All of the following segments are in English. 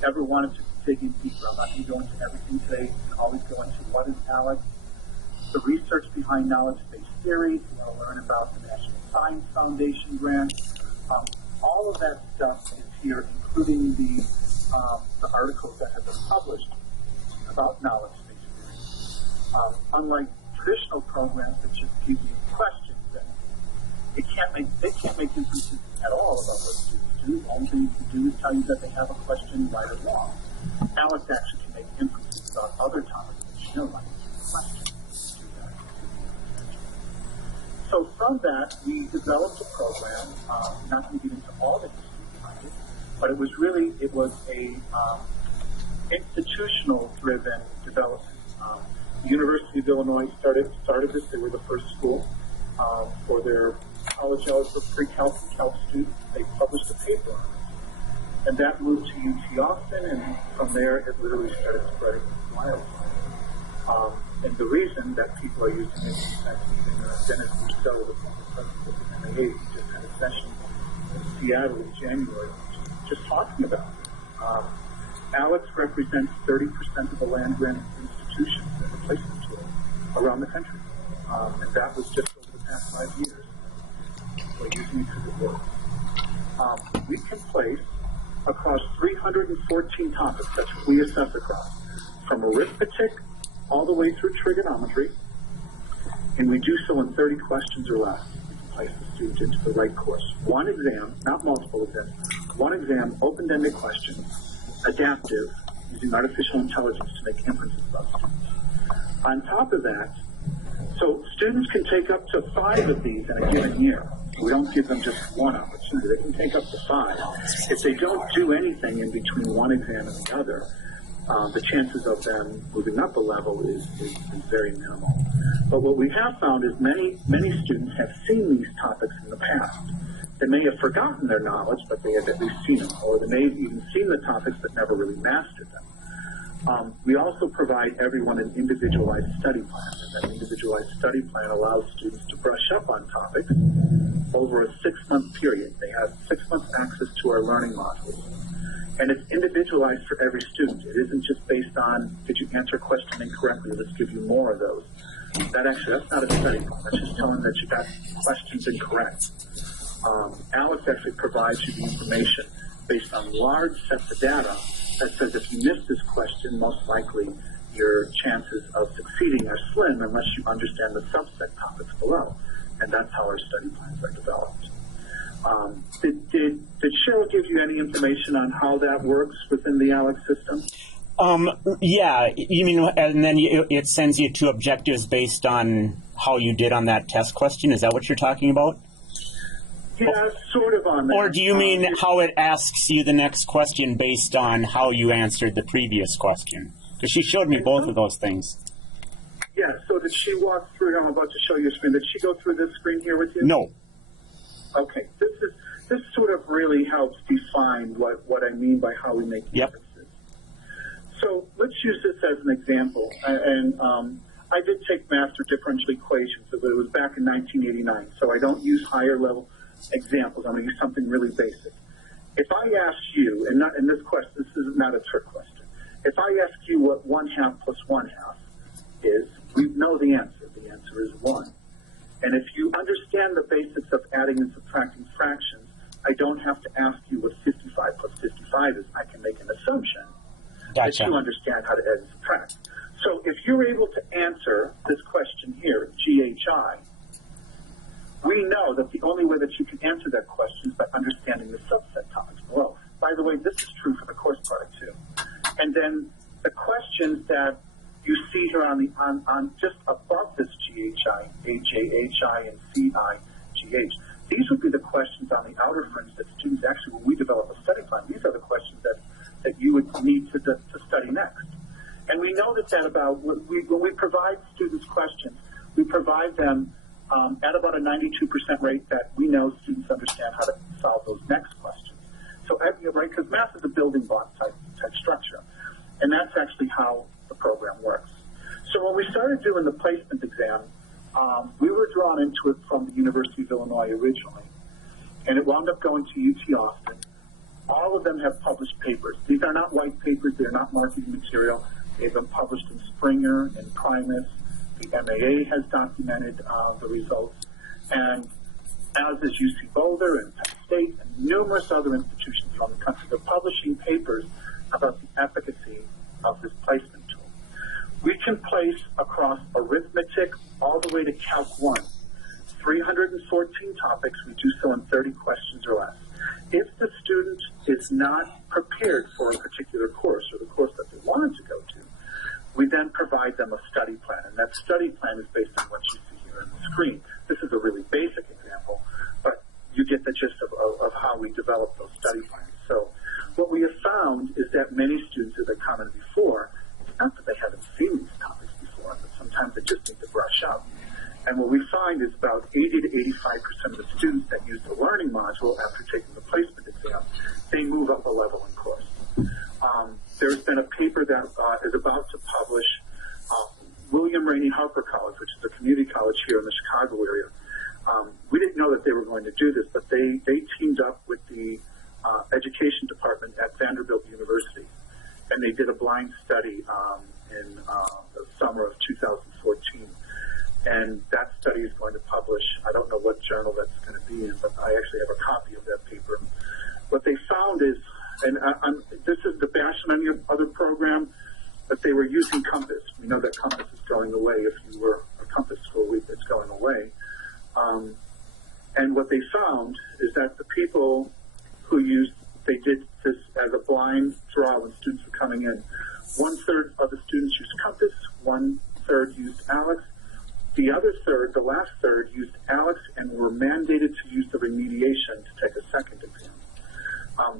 you ever wanted to dig in deeper, I'm not going to go into everything today. You can always go into what is Aleks, the research behind knowledge-based theory. You'll learn about the National Science Foundation grant. All of that stuff is here, including the articles that have been published about knowledge-based theory. Unlike traditional programs that just give you questions, and they can't make inferences at all about what students do. The only thing you can do is tell you that they have a question, right or wrong. Aleks actually can make inferences about other topics that you know, like questions. So from that, we developed a program. Not going to get into all the history behind it, but it was a institutional-driven development. The University of Illinois started this. They were the first school for their college eligible pre-calc and calc students. They published a paper on it, and that moved to UT Austin, and from there it literally started spreading wildfire. And the reason that people are using it is that even Dennis Rousseau, the former president of the NIH, just had a session in Seattle in January just talking about it. Aleks represents 30% of the land-grant institutions that are placement tool around the country. And that was just over the past 5 years. We're using it because it works. We can place across 314 topics that we assess across, from arithmetic all the way through trigonometry, and we do so in 30 questions or less. We can place the student into the right course. One exam, not multiple exams, one exam, open-ended questions, adaptive, using artificial intelligence to make inferences about students. On top of that, so students can take up to 5 of these in a given year. We don't give them just one opportunity. They can take up to 5. If they don't do anything in between one exam and the other, the chances of them moving up a level is very minimal. But what we have found is many students have seen these topics in the past. They may have forgotten their knowledge, but they have at least seen them, or they may have even seen the topics but never really mastered them. We also provide everyone an individualized study plan, and that individualized study plan allows students to brush up on topics over a 6-month period. They have 6 months access to our learning modules. And it's individualized for every student. It isn't just based on, did you answer a question incorrectly, let's give you more of those. That's not a study plan. That's just telling that you got questions incorrect. Aleks actually provides you the information based on large sets of data that says if you miss this question, most likely your chances of succeeding are slim unless you understand the subset topics below. And that's how our study plans are developed. Did Cheryl give you any information on how that works within the Aleks system? Yeah, you mean, and then it sends you to objectives based on how you did on that test question? Is that what you're talking about? Yeah, sort of on that. Or do you mean how it asks you the next question based on how you answered the previous question? Because she showed me both of those things. Yeah, so did she walk through, I'm about to show you a screen, did she go through this screen here with you? No. Okay, this sort of really helps define what I mean by how we make differences. So let's use this as an example. And I did take math through differential equations, but it was back in 1989. So I don't use higher level examples. I'm going to use something really basic. If I ask you, and not in this question, this is not a trick question. If I ask you what 1/2 plus 1/2 is, we know the answer. The answer is 1. And if you understand the basics of adding and subtracting fractions, I don't have to ask you what 55 plus 55 is. I can make an assumption that you understand how to add and subtract. So if you're able to answer this question here, GHI, we know that the only way that you can answer that question is by understanding the subset topics below. By the way, this is true for the course product too. And then the questions that you see here on just above this GHI, AJHI, and CIGH, these would be the questions on the outer fringe that students actually, when we develop a study plan, these are the questions that you would need to study next. And we know that about, when we provide students questions, we provide them at about a 92% rate that we know students understand how to solve those next questions. So, right, because math is a building block type structure. And that's actually how the program works. So when we started doing the placement exam, we were drawn into it from the University of Illinois originally. And it wound up going to UT Austin. All of them have published papers. These are not white in Primus. The MAA has documented the results. And as is UC Boulder and Penn State and numerous other institutions around the country, they're publishing papers about the efficacy of this placement tool. We can place across arithmetic all the way to Calc 1, 314 topics. We do so in 30 questions or less. If the student is not prepared for a particular course or the course that they wanted to go to, we then provide them a study plan. And that study plan is based on what you see here on the screen. This is a really basic example, but you get the gist of how we develop those study plans. So what we have found is that many students, as I commented before, it's not that they haven't seen these topics before, but sometimes they just need to brush up. And what we find is about 80 to 85% of the students that use the learning module after taking the placement exam, they move up a level in course. There's been a paper that is about to publish, William Rainey Harper College, which is a community college here in the Chicago area. We didn't know that they were going to do this, but they teamed up with the education department at Vanderbilt University, and they did a blind study in the summer of 2014. And that study is going to publish, I don't know what journal that's going to be in, but I actually have a copy of that paper. What they found is, and this is the bash on any other program, but they were using Compass. We know that Compass is going away. If you were a Compass school, it's going away. And what they found is that the people who they did this as a blind draw when students were coming in. 1/3 of the students used Compass, 1/3 used Aleks. The other third, the last third, used Aleks and were mandated to use the remediation to take a second exam.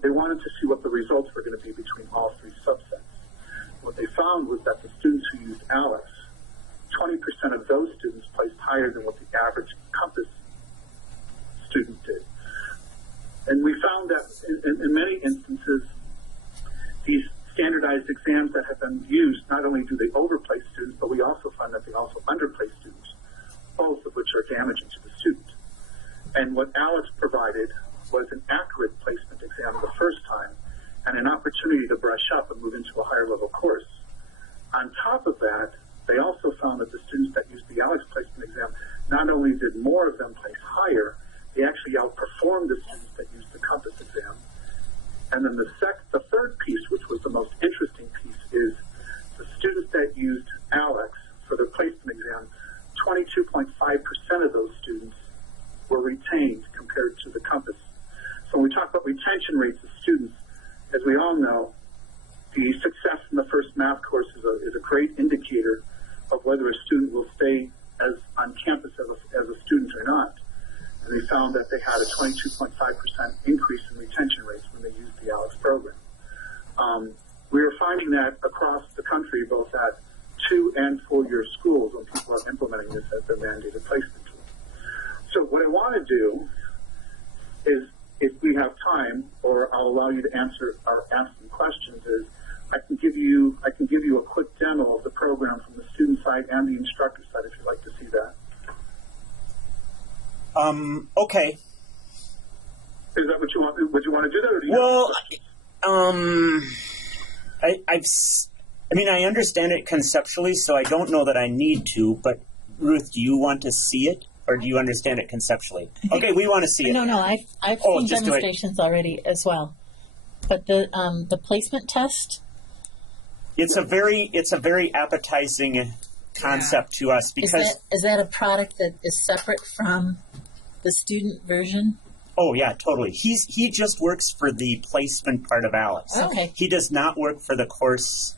They wanted to see what the results were going to be between all three subsets. What they found was that the students who used Aleks, 20% of those students placed higher than what the average Compass student did. And we found that in many instances, these standardized exams that have been used, not only do they overplace students, but we also find that they also underplace students, both of which are damaging to the student. And what Aleks provided was an accurate placement exam the first time and an opportunity to brush up and move into a higher level course. On top of that, they also found that the students that used the Aleks placement exam, not only did more of them place higher, they actually outperformed the students that used the Compass exam. And then the third piece, which was the most interesting piece, is the students that used Aleks for their placement exam, 22.5% of those students were retained compared to the Compass. So when we talk about retention rates of students, as we all know, the success in the first math course is a great indicator of whether a student will stay on campus as a student or not. And they found that they had a 22.5% increase in retention rates when they used the Aleks program. We are finding that across the country, both at 2- and 4-year schools, when people are implementing this as their mandated placement tool. So what I want to do is, if we have time, or I'll allow you to answer or ask some questions, is I can give you a quick demo of the program from the student side and the instructor side, if you'd like to see that. Okay. Is that what you want? Would you want to do that? Or do you I understand it conceptually, so I don't know that I need to, but Ruth, do you want to see it, or do you understand it conceptually? Okay, we want to see it. No, I've seen demonstrations already as well. But the placement test? It's a very appetizing concept to us, because is that a product that is separate from the student version? Oh yeah, totally. He just works for the placement part of Aleks. Okay. He does not work for the course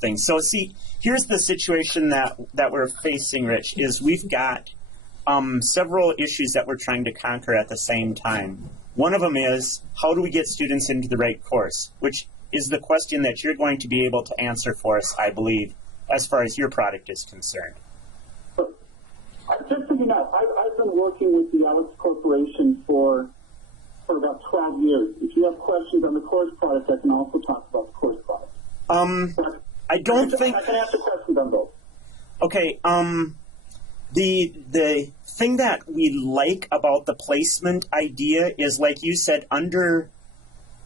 thing. So see, here's the situation that we're facing, Rich, is we've got several issues that we're trying to conquer at the same time. One of them is, how do we get students into the right course, which is the question that you're going to be able to answer for us, I believe, as far as your product is concerned. Just so you know, I've been working with the Aleks Corporation for about 12 years. If you have questions on the course product, I can also talk about the course product. I don't think I can answer questions on both. Okay. The thing that we like about the placement idea is, like you said, under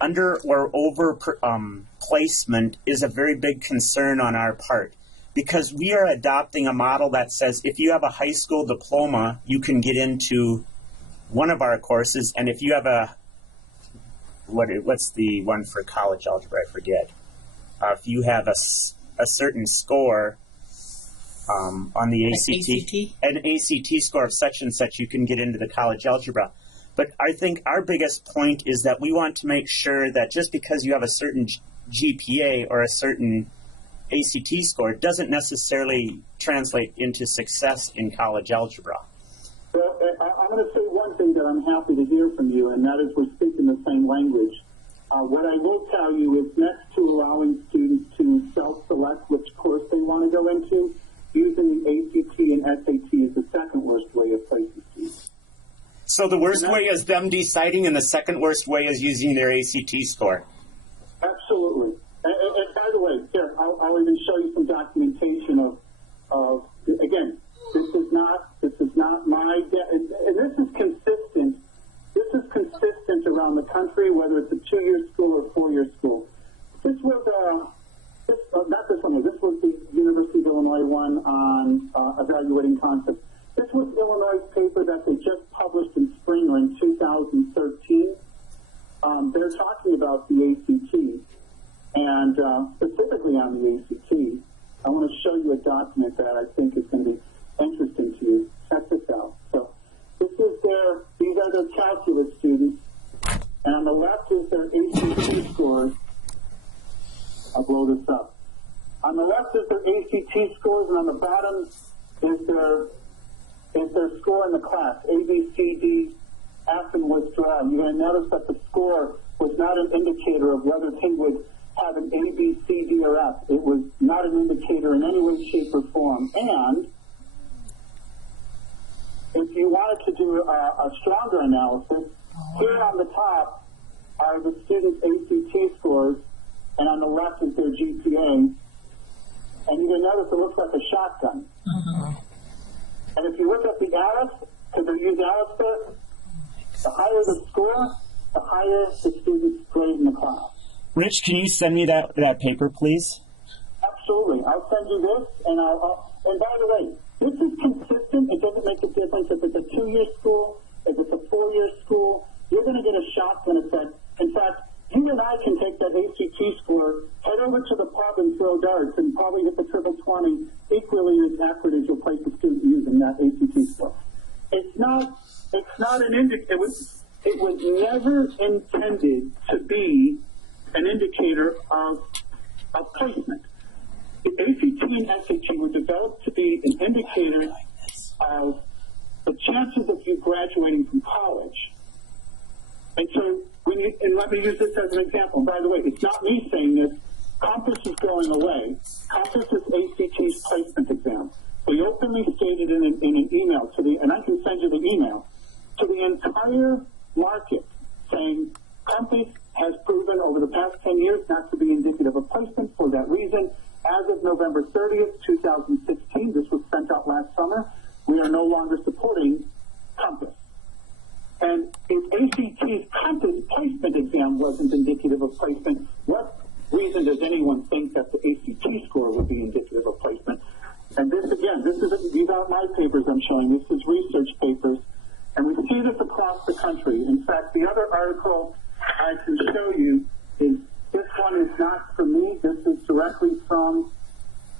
or over placement is a very big concern on our part. because we are adopting a model that says if you have a high school diploma, you can get into one of our courses, and if you have a, what's the one for college algebra, I forget. If you have a certain score on the ACT, an ACT score of such and such, you can get into the college algebra. But I think our biggest point is that we want to make sure that just because you have a certain GPA or a certain ACT score doesn't necessarily translate into success in college algebra. Well, I'm going to say one thing that I'm happy to hear from you, and that is we're speaking the same language. What I will tell you is next to allowing students to self-select which course they want to go into, using the ACT and SAT is the second worst way of placing students. So the worst way is them deciding, and the second worst way is using their ACT score. Absolutely. And by the way, here, I'll even show you some documentation of again, this is not my, and this is consistent. This is consistent around the country, whether it's a 2-year school or 4-year school. This was not this one. This was the University of Illinois one on evaluating concepts. This was Illinois' paper that they just published in spring or in 2013. They're talking about the ACT, and specifically on the ACT. I want to show you a document that I think is going to be interesting to you. Check this out. So these are their calculus students, and on the left is their ACT scores. I'll blow this up. On the left is their ACT scores, and on the bottom is their score in the class, A, B, C, D, F, and withdraw. You're going to notice that the score was not an indicator of whether they would have an A, B, C, D, or F. It was not an indicator in any way, shape, or form. And if you wanted to do a stronger analysis, here on the top are the students' ACT scores, and on the left is their GPA. And you're going to notice it looks like a shotgun. Uh-huh. And if you look at the Alice, because they use Alice there, the higher the score, the higher the student's grade in the class. Rich, can you send me that paper, please? Absolutely. I'll send you this, and and by the way, this is consistent. It doesn't make a difference if it's a 2-year school, if it's a 4-year school. You're going to get a shotgun effect. In fact, you and I can take that ACT score, head over to the pub and throw darts, and probably hit the triple 20 equally as accurate as you'll place the student using that ACT score. It's not an indicator. It was never intended to be an indicator of placement. The ACT and SAT were developed to be an indicator of the chances of you graduating from college. And so, and let me use this as an example. And by the way, it's not me saying this. Compass is going away. Compass is ACT's placement exam. We openly stated in an email and I can send you the email, to the entire market, saying Compass has proven over the past 10 years not to be indicative of placement. For that reason, as of November 30th, 2016, this was sent out last summer, we are no longer supporting Compass. And if ACT's Compass placement exam wasn't indicative of placement, what reason does anyone think that the ACT score would be indicative of placement? And this, again, these aren't my papers I'm showing. This is research papers. And we see this across the country. In fact, the other article I can show you is, this one is not from me. This is directly from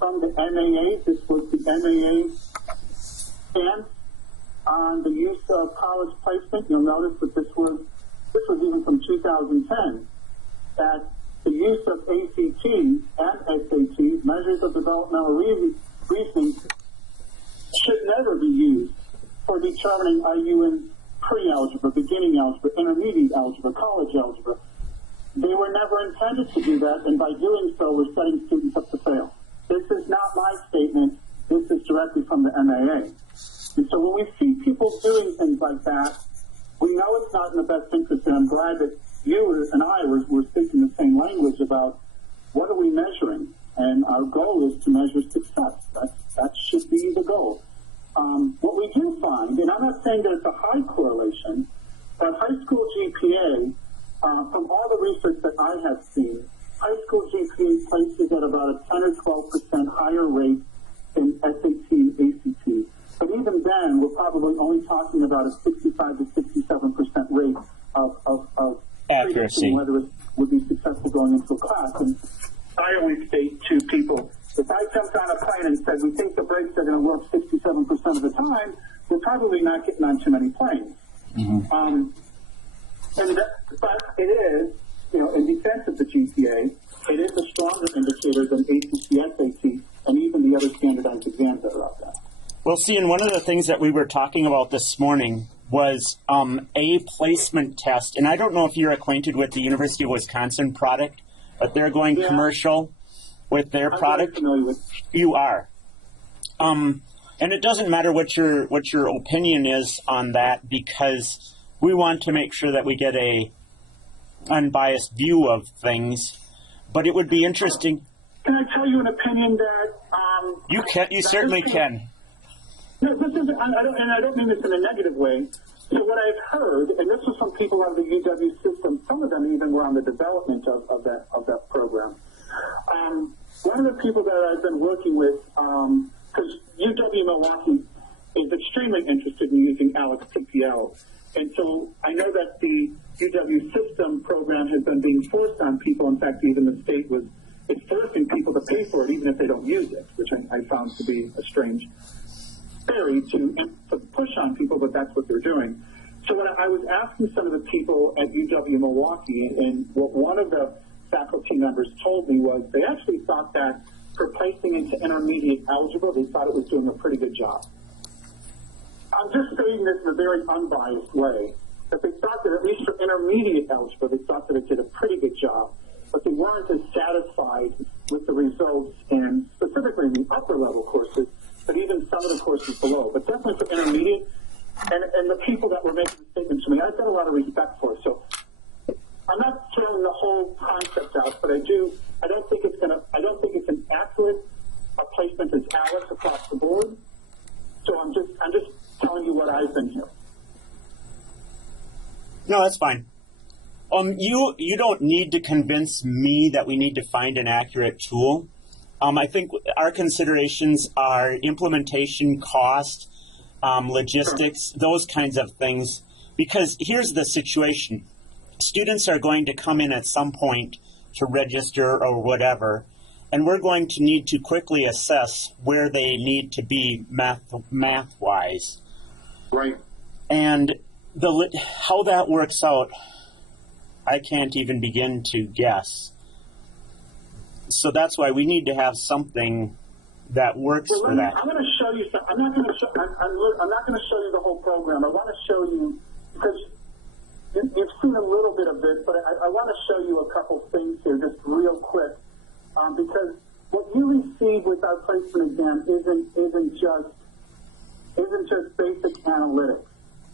the MAA. This was the MAA stance on the use of college placement. You'll notice that this was even from 2010, that the use of ACT and SAT, measures of developmental reasoning, should never be used for determining are you in pre-algebra, beginning algebra, intermediate algebra, college algebra. They were never intended to do that, and by doing so, we're setting students up to fail. This is not my statement. This is directly from the MAA. And so when we see people doing things like that, we know it's not in the best interest, and I'm glad that you and I were speaking the same language about what are we measuring, and our goal is to measure success. That should be the goal. What we do find, and I'm not saying there's a high correlation, but high school GPA, from all the research that I have seen, high school GPA places at about a 10 or 12% higher rate in SAT and ACT. But even then, we're probably only talking about a 65 to 67% rate of accuracy, whether it would be successful going into a class. And I always state to people, if I jumped on a plane and said, we think the brakes are going to work 67% of the time, we're probably not getting on too many planes. Mm-hmm. But it is, in defense of the GPA, it is a stronger indicator than ACT, SAT, and even the other standardized exams that are out there. Well, see, and one of the things that we were talking about this morning was a placement test. And I don't know if you're acquainted with the University of Wisconsin product, but they're going commercial with their product. I'm very familiar with. You are. And it doesn't matter what your opinion is on that, because we want to make sure that we get a unbiased view of things. But it would be interesting. Can I tell you an opinion that you can? You certainly can. No, this is, I don't mean this in a negative way. So what I've heard, and this was from people on the UW system, some of them even were on the development of that program. One of the people that I've been working with, because UW Milwaukee is extremely interested in using Aleks PPL, and so I know that the UW system program has been being forced on people. In fact, even the state is forcing people to pay for it, even if they don't use it, which I found to be a strange theory to push on people, but that's what they're doing. So when I was asking some of the people at UW Milwaukee, and what one of the faculty members told me was they actually thought that for placing into intermediate algebra, they thought it was doing a pretty good job. I'm just saying this in a very unbiased way, that they thought that at least for intermediate algebra, they thought that it did a pretty good job, but they weren't as satisfied with the results, and specifically in the upper level courses, but even some of the courses below. But definitely for intermediate, and the people that were making the statements to me, I've got a lot of respect for. So I'm not throwing the whole concept out, but I don't think it's an accurate placement as Aleks across the board. So I'm just telling you what I've been hearing. No, that's fine. You don't need to convince me that we need to find an accurate tool. I think our considerations are implementation, cost, logistics, those kinds of things. Because here's the situation. Students are going to come in at some point to register or whatever, and we're going to need to quickly assess where they need to be math-wise. Right. And how that works out, I can't even begin to guess. So that's why we need to have something that works for that. I'm going to show you something. I'm not going to show you the whole program. I want to show you, because you've seen a little bit of this, but I want to show you a couple things here just real quick, because what you receive with our placement exam isn't just basic analytics.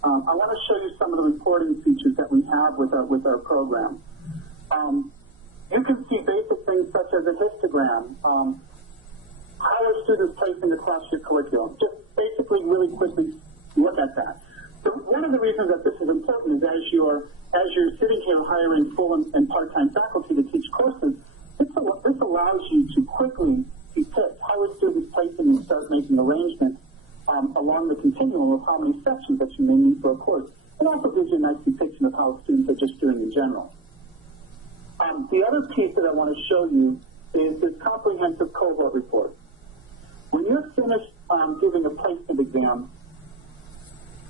I want to show you some of the reporting features that we have with our program. You can see basic things such as a histogram, how are students placing across your curriculum. Just basically really quickly look at that. So one of the reasons that this is important is as you're sitting here hiring full and part-time faculty to teach courses, this allows you to quickly depict how are students placing and start making arrangements along the continuum of how many sections that you may need for a course. It also gives you a nice depiction of how students are just doing in general. The other piece that I want to show you is this comprehensive cohort report. When you're finished giving a placement exam,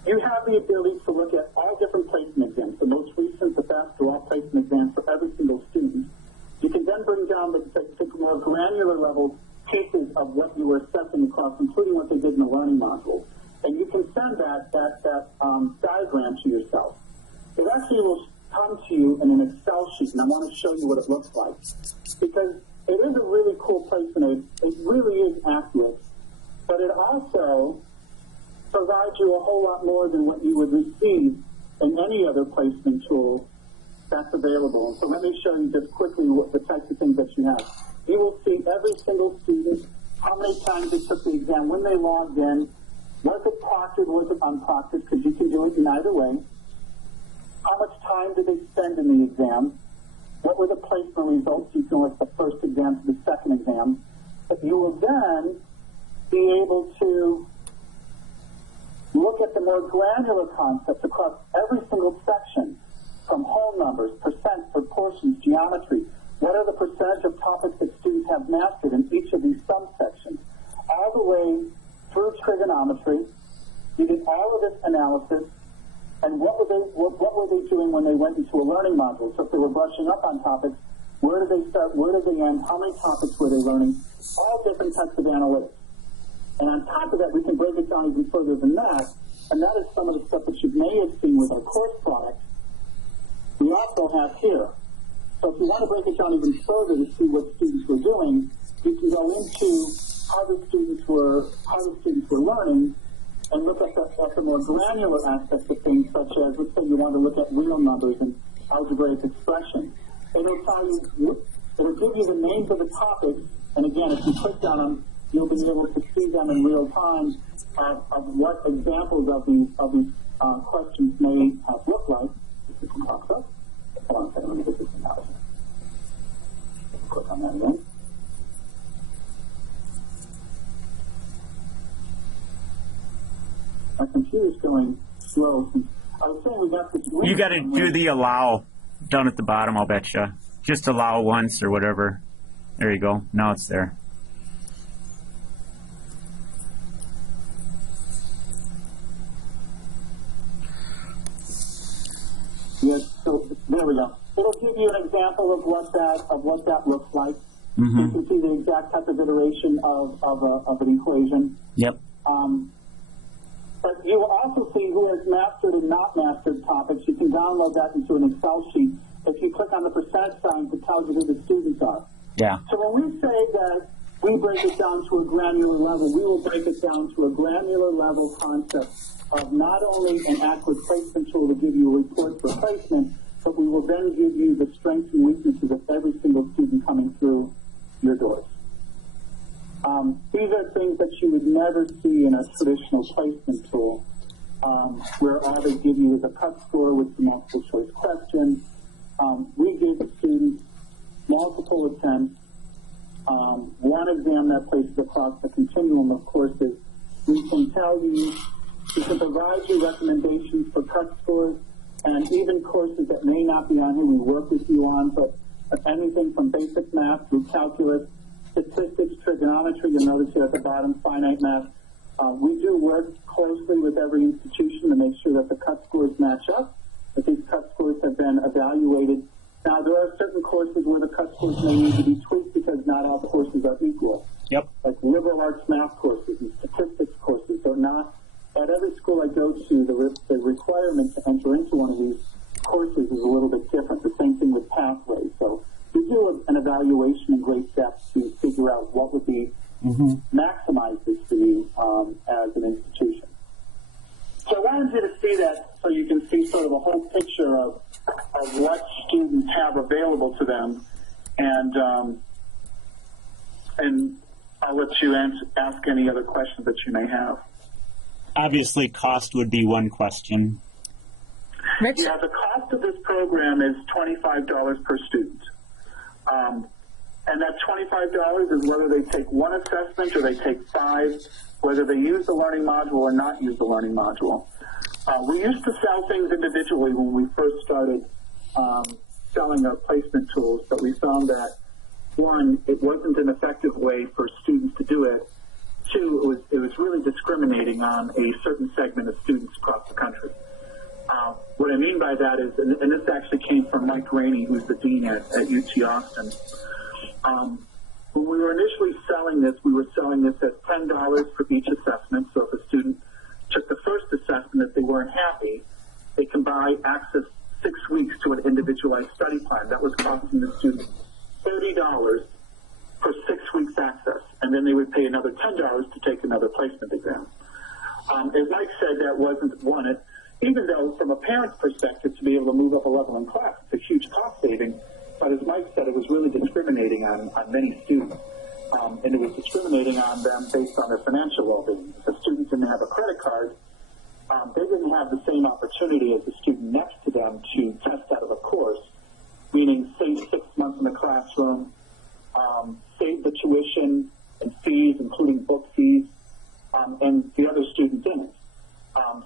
you have the ability to look at all different placement exams, the most recent, the best, or all placement exams for every single student. You can then bring down the more granular level pieces of what you were assessing across, including what they did in the learning module. And you can send that diagram to yourself. It actually will come to you in an Excel sheet, and I want to show you what it looks like. Because it is a really cool placement. It really is accurate. But it also provides you a whole lot more than what you would receive in any other placement tool that's available. So let me show you just quickly what the types of things that you have. You will see every single student, how many times they took the exam, when they logged in, was it proctored, was it unproctored, because you can do it in either way. How much time did they spend in the exam? what were the placement results, you can look at the first exam to the second exam, but you will then be able to look at the more granular concepts across every single section, from whole numbers, percent, proportions, geometry. What are the percentage of topics that students have mastered in each of these subsections? All the way through trigonometry. You did all of this analysis, and what were they doing when they went into a learning module? So if they were brushing up on topics, where did they start, where did they end, how many topics were they learning? All different types of analytics. And on top of that, we can break it down even further than that, and that is some of the stuff that you may have seen with our course product. We also have here. So if you want to break it down even further to see what students were doing, you can go into how the students were learning, and look at the more granular aspects of things, such as, let's say you want to look at real numbers and algebraic expression. It'll give you the names of the topics, and again, if you click on them, you'll be able to see them in real time of what examples of these questions may have looked like. If this one pops up. Hold on a second, let me get this out. Click on that again. My computer's going slow. I was saying we got this. You got to do the allow down at the bottom, I'll bet you. Just allow once or whatever. There you go. Now it's there. Yes, so there we go. It'll give you an example of what that looks like. Mm-hmm. You can see the exact type of iteration of an equation. Yep. But you will also see who has mastered and not mastered topics. You can download that into an Excel sheet. If you click on the percent sign, it tells you who the students are. Yeah. So when we say that we break it down to a granular level, we will break it down to a granular level concept of not only an accurate placement tool to give you a report for placement, but we will then give you the strengths and weaknesses of every single student coming through your doors. These are things that you would never see in a traditional placement tool, where all they give you is a cut score with some multiple choice questions. We give the students multiple attempts, one exam that places across the continuum of courses. We can tell you, we can provide you recommendations for cut scores, and even courses that may not be on here, we work with you on, but anything from basic math through calculus, statistics, trigonometry, you'll notice here at the bottom, finite math. We do work closely with every institution to make sure that the cut scores match up, that these cut scores have been evaluated. Now, there are certain courses where the cut scores may need to be tweaked because not all courses are equal. Yep. Like liberal arts math courses and statistics courses are not, at every school I go to, the requirement to enter into one of these courses is a little bit different. The same thing with pathways. So we do an evaluation in great depth to figure out what would be maximize this for you as an institution. So I wanted you to see that so you can see sort of a whole picture of what students have available to them, and I'll let you ask any other questions that you may have. Obviously, cost would be one question. Rich? Yeah, the cost of this program is $25 per student. And that $25 is whether they take one assessment or they take 5, whether they use the learning module or not use the learning module. We used to sell things individually when we first started selling our placement tools, but we found that, one, it wasn't an effective way for students to do it. 2, it was really discriminating on a certain segment of students across the country. What I mean by that is, and this actually came from Mike Rainey, who's the dean at UT Austin. When we were initially selling this, we were selling this at $10 for each assessment. So if a student took the first assessment, if they weren't happy, they can buy access 6 weeks to an individualized study plan. That was costing the student $30 for 6 weeks access, and then they would pay another $10 to take another placement exam. As Mike said, that wasn't wanted, even though from a parent's perspective, to be able to move up a level in class, it's a huge cost saving. But as Mike said, it was really discriminating on many students. And it was discriminating on them based on their financial well-being. If a student didn't have a credit card, they didn't have the same opportunity as the student next to them to test out of a course. meaning save 6 months in the classroom, save the tuition and fees, including book fees, and the other student didn't.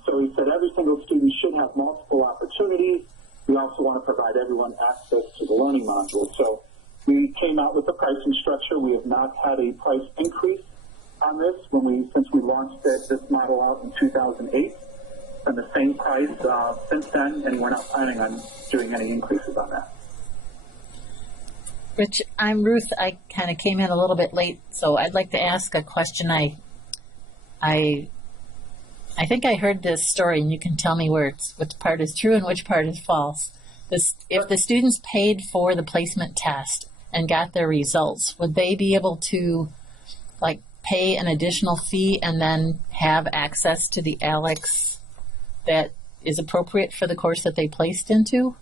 So he said every single student should have multiple opportunities. We also want to provide everyone access to the learning module. So we came out with the pricing structure. We have not had a price increase on this since we launched this model out in 2008. And the same price since then, and we're not planning on doing any increases on that. Rich, I'm Ruth. I kind of came in a little bit late, so I'd like to ask a question. I think I heard this story, and you can tell me which part is true and which part is false. If the students paid for the placement test and got their results, would they be able to, like, pay an additional fee and then have access to the Aleks that is appropriate for the course that they placed into?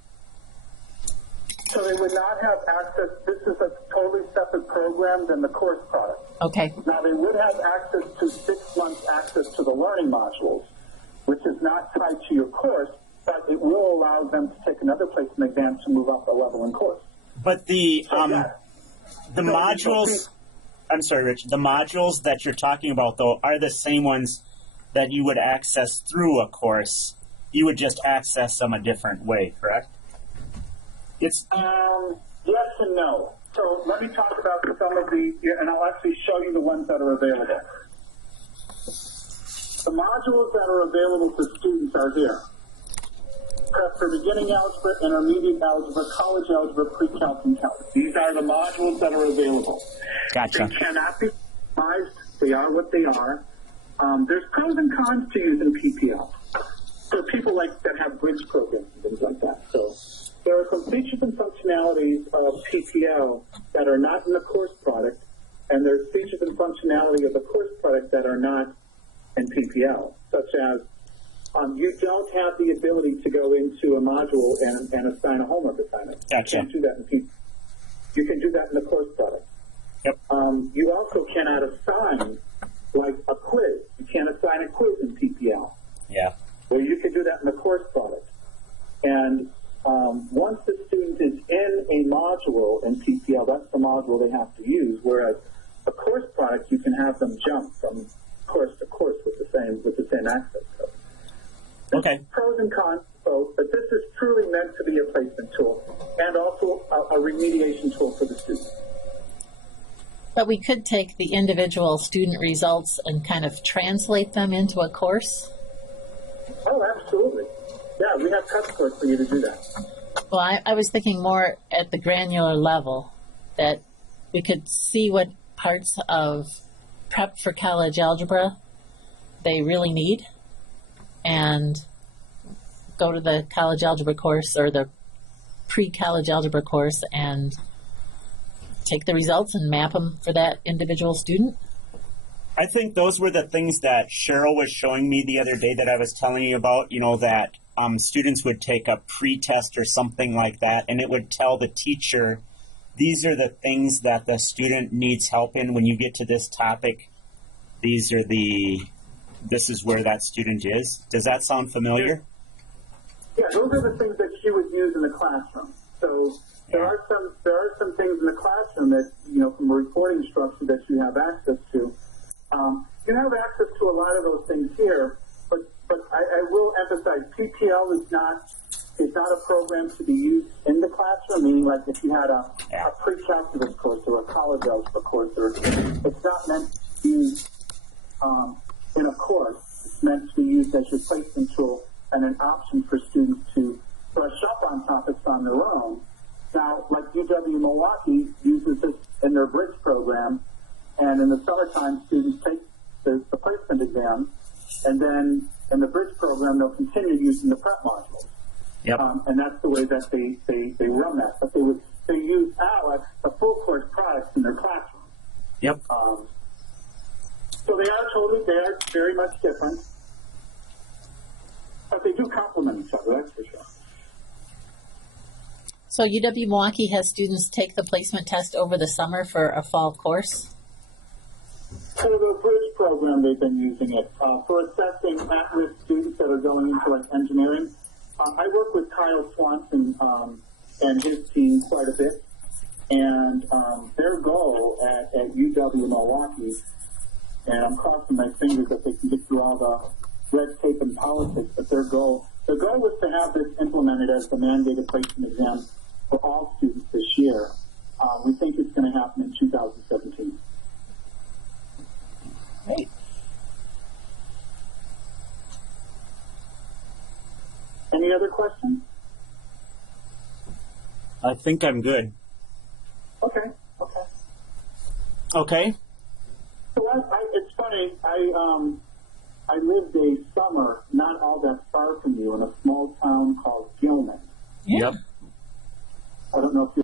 So they would not have access. This is a totally separate program than the course product. Okay. Now, they would have access to 6 months access to the learning modules, which is not tied to your course, but it will allow them to take another placement exam to move up a level in course. But the modules, I'm sorry, Rich, the modules that you're talking about, though, are the same ones that you would access through a course. You would just access them a different way, correct? Yes and no. So let me talk about some of and I'll actually show you the ones that are available. The modules that are available to students are here. Prep for beginning algebra, intermediate algebra, college algebra, pre-calc, and calc. These are the modules that are available. Gotcha. They cannot be customized. They are what they are. There's pros and cons to using PPL. For people that have bridge programs and things like that. So there are some features and functionalities of PPL that are not in the course product, and there's features and functionality of the course product that are not in PPL, such as you don't have the ability to go into a module and assign a homework assignment. Gotcha. You can't do that in PPL. You can do that in the course product. Yep. You also cannot assign, like, a quiz. You can't assign a quiz in PPL. Yeah. Where you can do that in the course product. And once the student is in a module in PPL, that's the module they have to use, whereas a course product, you can have them jump from course to course with the same access code. Okay. Pros and cons both, but this is truly meant to be a placement tool and also a remediation tool for the students. But we could take the individual student results and kind of translate them into a course? Oh, absolutely. Yeah, we have cut scores for you to do that. Well, I was thinking more at the granular level, that we could see what parts of prep for college algebra they really need, and go to the college algebra course or the pre-college algebra course and take the results and map them for that individual student. I think those were the things that Cheryl was showing me the other day that I was telling you about, that students would take a pre-test or something like that, and it would tell the teacher, these are the things that the student needs help in. When you get to this topic, this is where that student is. Does that sound familiar? Yeah, those are the things that you would use in the classroom. So there are some things in the classroom that, from a reporting structure that you have access to. You have access to a lot of those things here, but I will emphasize PPL is not a program to be used in the classroom, meaning like if you had a pre-calculus course or a college algebra course, it's not meant to be used in a course. It's meant to be used as your placement tool and an option for students to brush up on topics on their own. Now, like UW-Milwaukee uses this in their bridge program, and in the summertime, students take the placement exam, and then in the bridge program, they'll continue using the prep modules. Yep. And that's the way that they run that. But they use Aleks, the full course products, in their classroom. Yep. So they are very much different, but they do complement each other, that's for sure. So UW-Milwaukee has students take the placement test over the summer for a fall course? For the bridge program, they've been using it for assessing at-risk students that are going into engineering. I work with Kyle Swanson and his team quite a bit. And their goal at UW Milwaukee, and I'm crossing my fingers that they can get through all the red tape and politics, but the goal was to have this implemented as the mandated placement exam for all students this year. We think it's going to happen in 2017. Great. Any other questions? I think I'm good. Okay. Okay. So it's funny. I lived a summer not all that far from you in a small town called Gilman. Yep. I don't know if you